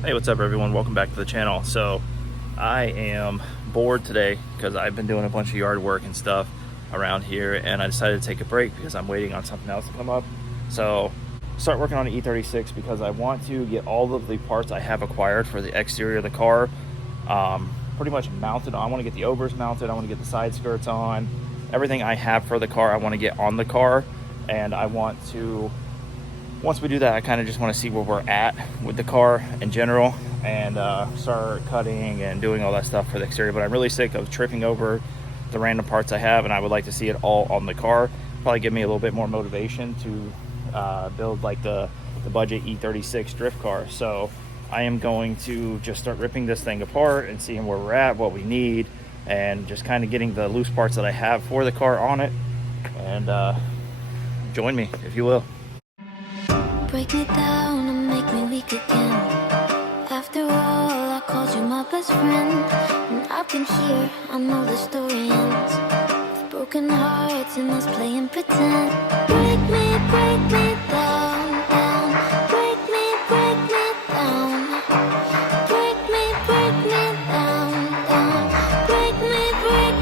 Hey, what's up everyone? Welcome back to the channel. So I am bored today because I've been doing a bunch of yard work and stuff around here, and I decided to take a break because I'm waiting on something else to come up. So start working on an E36 because I want to get all of the parts I have acquired for the exterior of the car pretty much mounted on. I want to get the overs mounted, I want to get the side skirts on, everything I have for the car I want to get on the car. And I want to, once we do that, I kind of just want to see where we're at with the car in general and start cutting and doing all that stuff for the exterior. But I'm really sick of tripping over the random parts I have, and I would like to see it all on the car. Probably give me a little bit more motivation to build like the budget E36 drift car. So I am going to just start ripping this thing apart and seeing where we're at, what we need, and just kind of getting the loose parts that I have for the car on it. And join me if you will. Break me down and make me weak again. After all, I called you my best friend, and I've been here, I know the story ends with broken hearts and us playing pretend. Break me down, down. Break me down. Break me down, down. Break me down.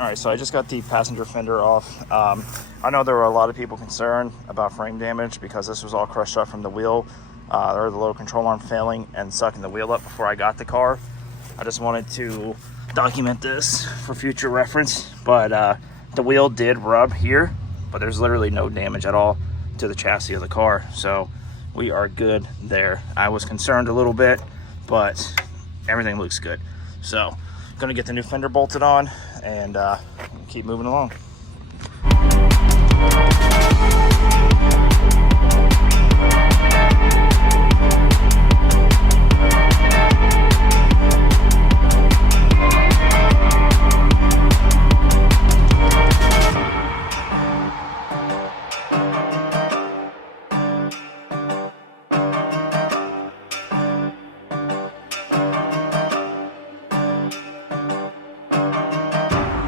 Alright, so I just got the passenger fender off. I know there were a lot of people concerned about frame damage because this was all crushed up from the wheel, or the little control arm failing and sucking the wheel up before I got the car. I just wanted to document this for future reference, but the wheel did rub here, but there's literally no damage at all to the chassis of the car, so we are good there. I was concerned a little bit, but everything looks good. So gonna get the new fender bolted on and keep moving along.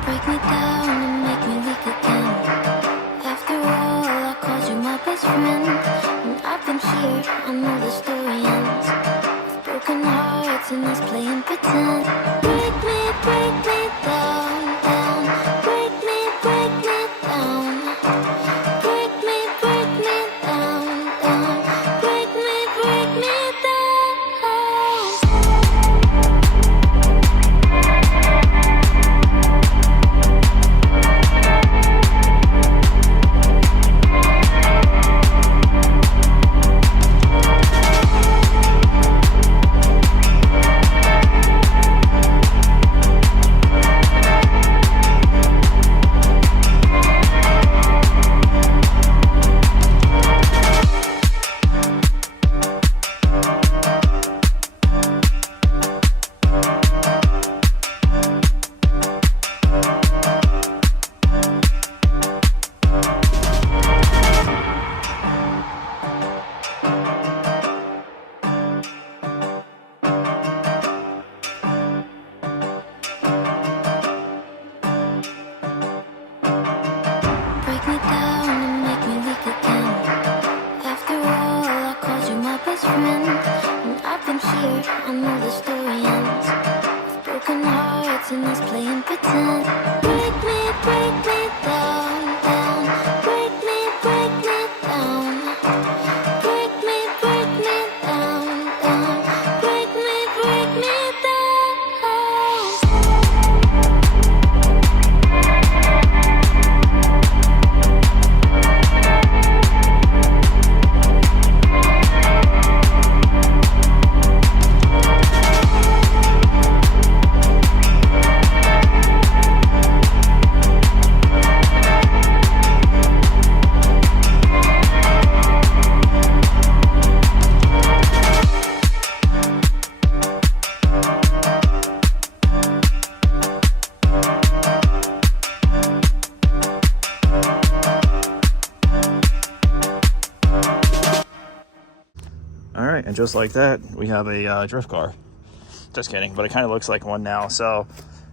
Break me down and make me weak again. After all, I called you my best friend, and I've been here, I know the story ends with broken hearts and us playing pretend. Break me down, down. Break me down. Break me down, down. Break me down. Break me down and make me weak again. After all, I called you my best friend, and I've been here, I know the story ends with broken hearts and us playing pretend. Break me down, down. Break me down. Break me down, down. Break me down. All right, and just like that, we have a drift car. Just kidding, but it kind of looks like one now. So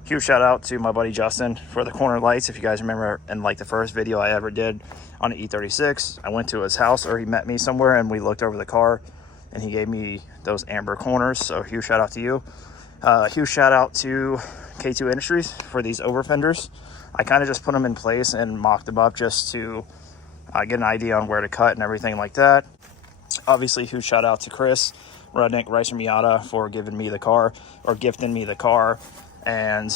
huge shout out to my buddy Justin for the corner lights. If you guys remember in like the first video I ever did on an E36, I went to his house, or he met me somewhere, and we looked over the car and he gave me those amber corners. So huge shout out to you. Huge shout out to K2 Industries for these over fenders. I kind of just put them in place and mocked them up just to get an idea on where to cut and everything like that. Obviously, huge shout out to Chris Rudnick, Ricer Miata, for giving me the car, or gifting me the car. And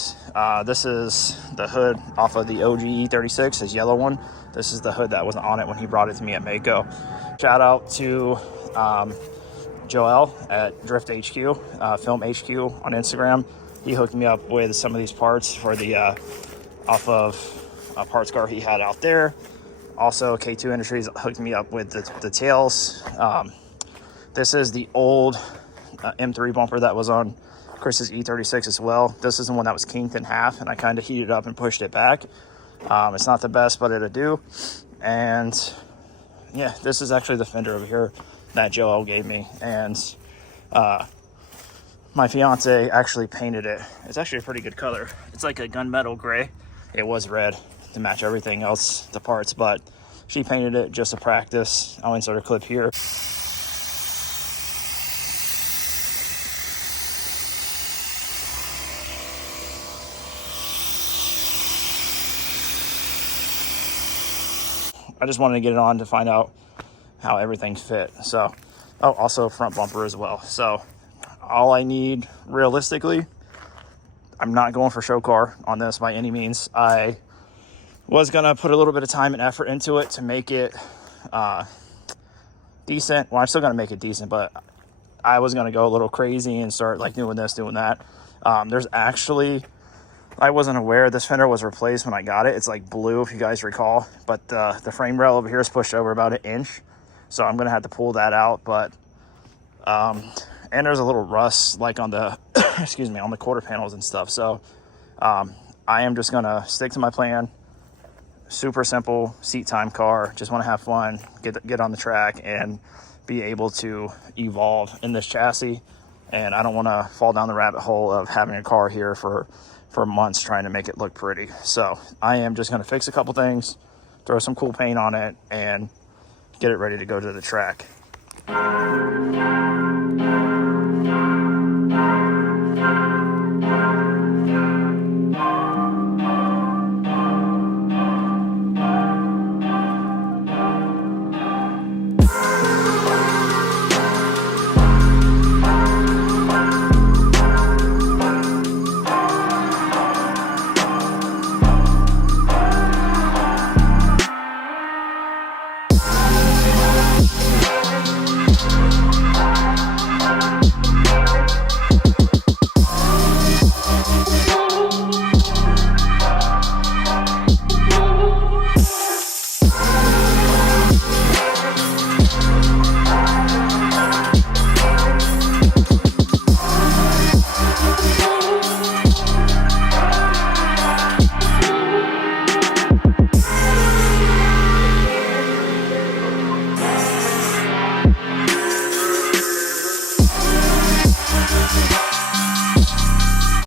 this is the hood off of the OG E36, his yellow one. This is the hood that was on it when he brought it to me at Mako. Shout out to Joel at Drift HQ, Film HQ on Instagram. He hooked me up with some of these parts for the off of a parts car he had out there. Also, K2 Industries hooked me up with the tails. This is the old M3 bumper that was on Chris's E36 as well. This is the one that was kinked in half, and I kind of heated up and pushed it back. It's not the best, but it'll do. And yeah, this is actually the fender over here that Joel gave me. And my fiance actually painted it. It's actually a pretty good color. It's like a gunmetal gray. It was red to match everything else, the parts, but she painted it just to practice. I'll insert a clip here. I just wanted to get it on to find out how everything fit. So, oh, also front bumper as well. So all I need realistically, I'm not going for show car on this by any means. I was gonna put a little bit of time and effort into it to make it decent. Well, I'm still gonna make it decent, but I was gonna go a little crazy and start like doing this, doing that. There's actually, I wasn't aware this fender was replaced when I got it. It's like blue, if you guys recall, but the frame rail over here is pushed over about 1 inch. So I'm gonna have to pull that out, but and there's a little rust like on the excuse me, on the quarter panels and stuff. So I am just gonna stick to my plan. Super simple seat time car. Just want to have fun, get on the track, and be able to evolve in this chassis. And I don't want to fall down the rabbit hole of having a car here for months trying to make it look pretty. So I am just going to fix a couple things, throw some cool paint on it, and get it ready to go to the track.